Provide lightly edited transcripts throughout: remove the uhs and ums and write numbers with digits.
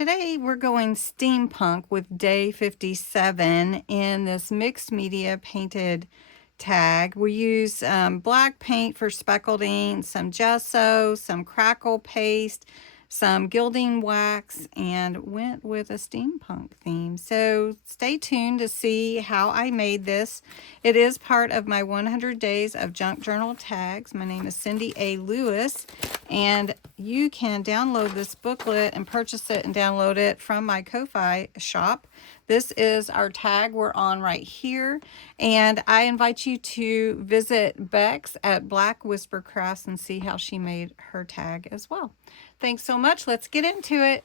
Today we're going steampunk with day 57 in this mixed media painted tag. We use black paint for speckled ink, some gesso, some crackle paste, some gilding wax, and went with a steampunk theme. So stay tuned to see how I made this. It is part of my 100 Days of Junk Journal tags. My name is Cindy A. Lewis, and you can download this booklet and purchase it and download it from my Ko-Fi shop. This is our tag we're on right here, and I invite you to visit Bexx at Black Whisper Crafts and see how she made her tag as well. Thanks so much. Let's get into it.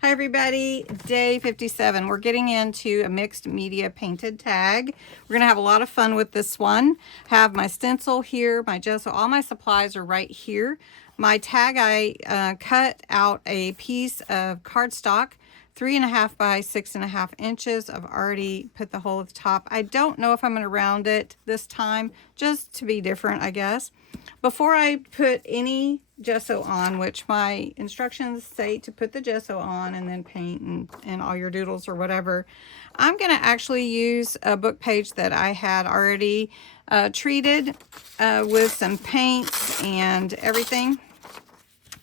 Hi everybody, day 57. We're getting into a mixed media painted tag. We're gonna have a lot of fun with this one. Have my stencil here, my gesso, all my supplies are right here. My tag, I cut out a piece of cardstock, 3.5 by 6.5 inches. I've already put the hole at the top. I don't know if I'm gonna round it this time, just to be different, I guess. Before I put any gesso on, which my instructions say to put the gesso on and then paint and all your doodles or whatever, I'm going to actually use a book page that I had already treated with some paints and everything.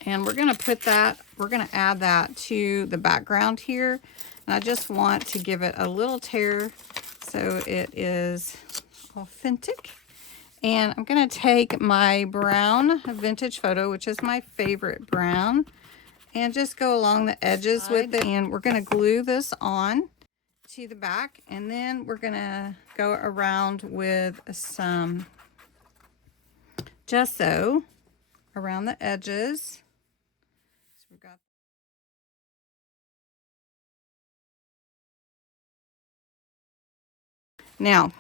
And we're going to put that, we're going to add that to the background here. And I just want to give it a little tear so it is authentic. And I'm going to take my brown vintage photo, which is my favorite brown, and just go along the edges with it. And we're going to glue this on to the back. And then we're going to go around with some gesso around the edges. So we've got now,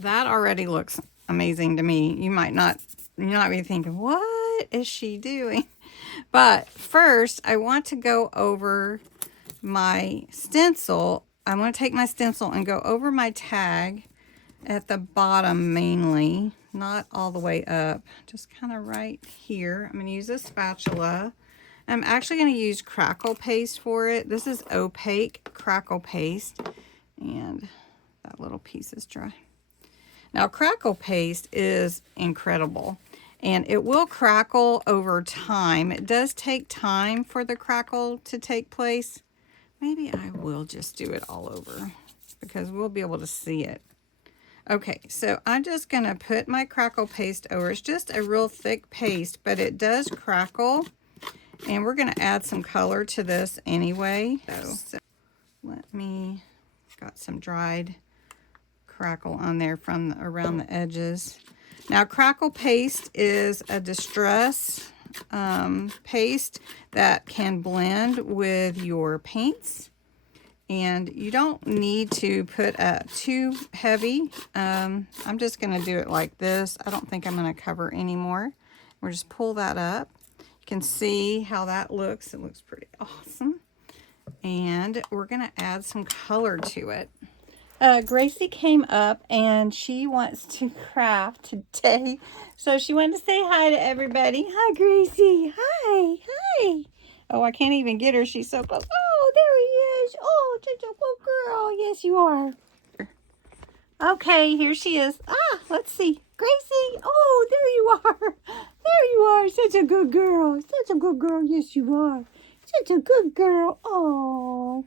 that already looks amazing to me. You might not be thinking, what is she doing? But first, I want to go over my stencil. I want to take my stencil and go over my tag at the bottom mainly, not all the way up, just kind of right here. I'm going to use a spatula. I'm actually going to use crackle paste for it. This is opaque crackle paste, and that little piece is dry. Now, crackle paste is incredible, and it will crackle over time. It does take time for the crackle to take place. Maybe I will just do it all over because we'll be able to see it. Okay, so I'm just going to put my crackle paste over. It's just a real thick paste, but it does crackle, and we're going to add some color to this anyway. So let me, got some dried crackle on there from around the edges. Now, crackle paste is a distress paste that can blend with your paints, and you don't need to put too heavy. I'm just going to do it like this. I don't think I'm going to cover anymore. We'll just pull that up. You can see how that looks. It looks pretty awesome, and we're going to add some color to it. Gracie came up and she wants to craft today. So she wanted to say hi to everybody. Hi, Gracie. Hi. Hi. Oh, I can't even get her. She's so close. Oh, there he is. Oh, such a good girl. Yes, you are. Okay, here she is. Ah, let's see. Gracie. Oh, there you are. There you are. Such a good girl. Such a good girl. Yes, you are. Such a good girl. Oh,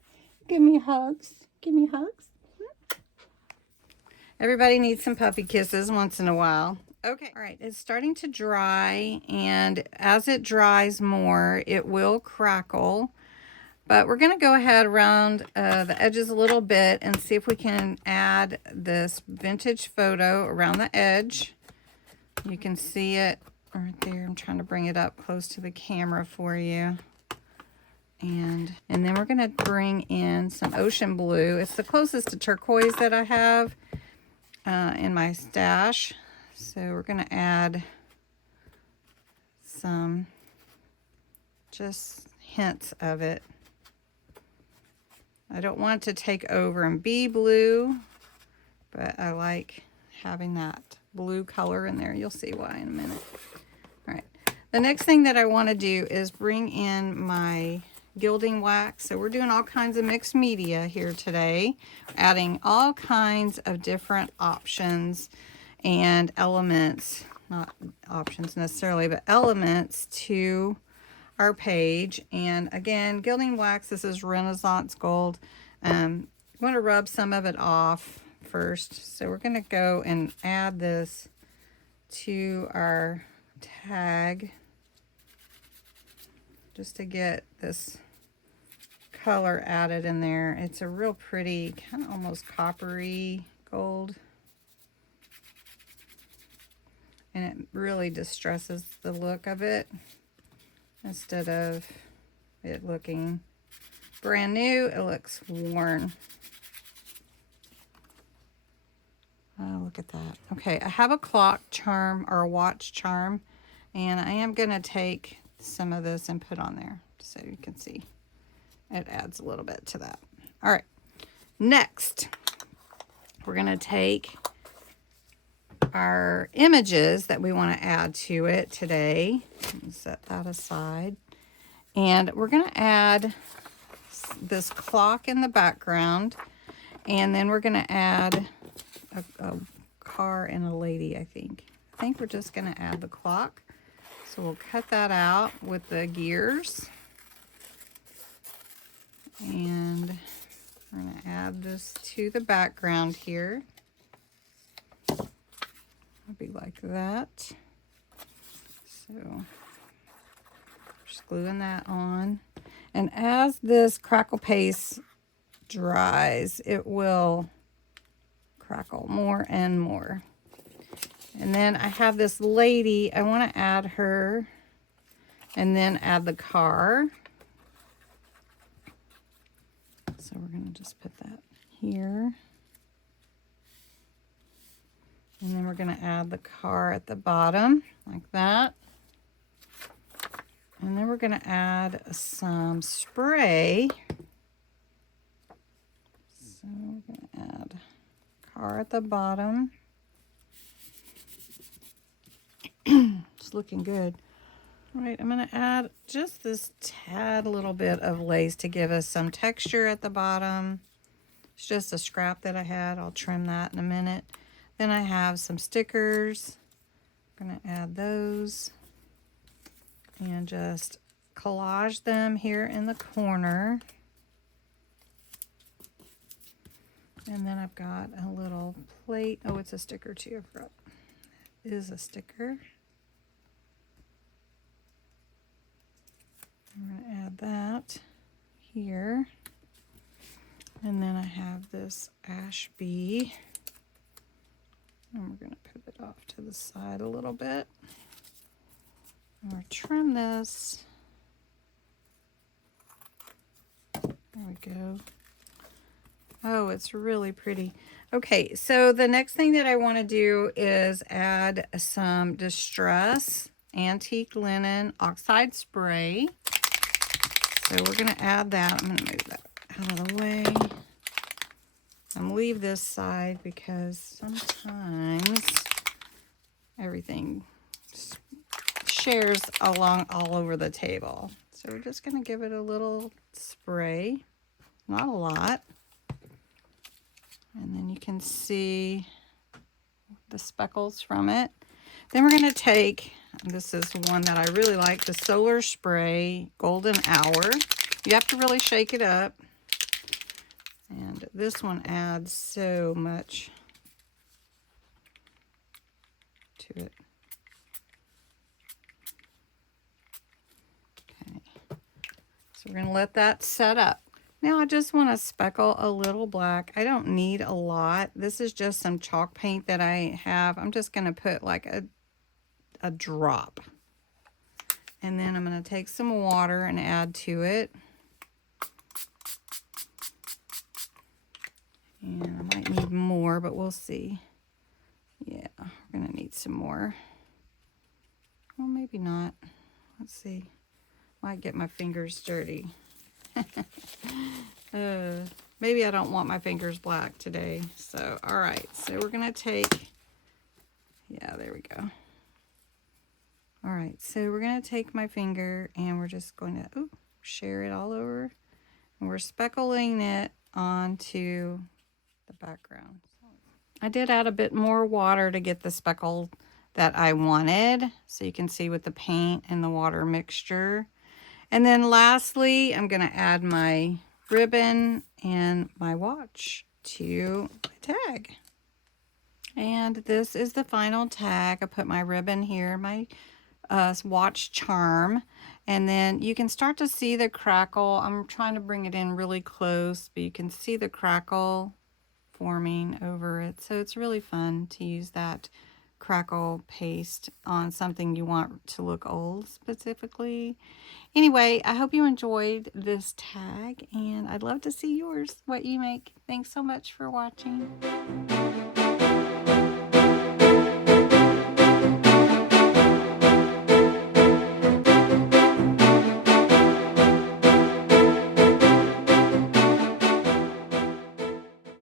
give me hugs. Give me hugs. Everybody needs some puppy kisses once in a while. Okay, all right, it's starting to dry, and as it dries more, it will crackle. But we're going to go ahead around the edges a little bit and see if we can add this vintage photo around the edge. You can see it right there. I'm trying to bring it up close to the camera for you. And then we're going to bring in some ocean blue. It's the closest to turquoise that I have in my stash. So we're going to add some just hints of it. I don't want it to take over and be blue, but I like having that blue color in there. You'll see why in a minute. All right. The next thing that I want to do is bring in my gilding wax. So we're doing all kinds of mixed media here today, adding all kinds of different options and elements, not options necessarily, but elements to our page. And again, gilding wax, this is Renaissance Gold. You want to rub some of it off first. So we're going to go and add this to our tag just to get this color added in there. It's a real pretty, kind of almost coppery gold. And it really distresses the look of it instead of it looking brand new. It looks worn. Oh, look at that. Okay, I have a clock charm or a watch charm, and I am going to take some of this and put on there so you can see. It adds a little bit to that. All right, next we're going to take our images that we want to add to it today. Set that aside. And we're going to add this clock in the background. And then we're going to add a car and a lady, I think. I think we're just going to add the clock. So we'll cut that out with the gears. And we're going to add this to the background here. Be like that. So just gluing that on, and as this crackle paste dries, it will crackle more and more. And then I have this lady, I want to add her and then add the car. So we're going to just put that here. And then we're going to add the car at the bottom, like that. And then we're going to add some spray. So we're going to add car at the bottom. It's looking good. All right, I'm going to add just this tad little bit of lace to give us some texture at the bottom. It's just a scrap that I had. I'll trim that in a minute. Then I have some stickers. I'm going to add those and just collage them here in the corner. And then I've got a little plate. Oh, it's a sticker too. I forgot. It is a sticker. I'm going to add that here. And then I have this ash bee. And we're going to put it off to the side a little bit. And we'll trim this. There we go. Oh, it's really pretty. Okay, so the next thing that I want to do is add some Distress Antique Linen Oxide Spray. So we're going to add that. I'm going to move that out of the way. I'm going to leave this side because sometimes everything shares along all over the table. So we're just going to give it a little spray, not a lot. And then you can see the speckles from it. Then we're going to take, this is one that I really like, the Solar Spray Golden Hour. You have to really shake it up. And this one adds so much to it. Okay, so we're going to let that set up. Now I just want to speckle a little black. I don't need a lot. This is just some chalk paint that I have. I'm just going to put like a drop. And then I'm going to take some water and add to it. And I might need more, but we'll see. Yeah, we're going to need some more. Well, maybe not. Let's see. Might get my fingers dirty. Maybe I don't want my fingers black today. So, all right. So we're going to take, yeah, there we go. All right. So we're going to take my finger and we're just going to share it all over. And we're speckling it onto the background. I did add a bit more water to get the speckle that I wanted. So you can see with the paint and the water mixture. And then lastly, I'm going to add my ribbon and my watch to my tag. And this is the final tag. I put my ribbon here, my watch charm. And then you can start to see the crackle. I'm trying to bring it in really close, but you can see the crackle forming over it. So it's really fun to use that crackle paste on something you want to look old specifically. Anyway, I hope you enjoyed this tag, and I'd love to see yours, what you make. Thanks so much for watching.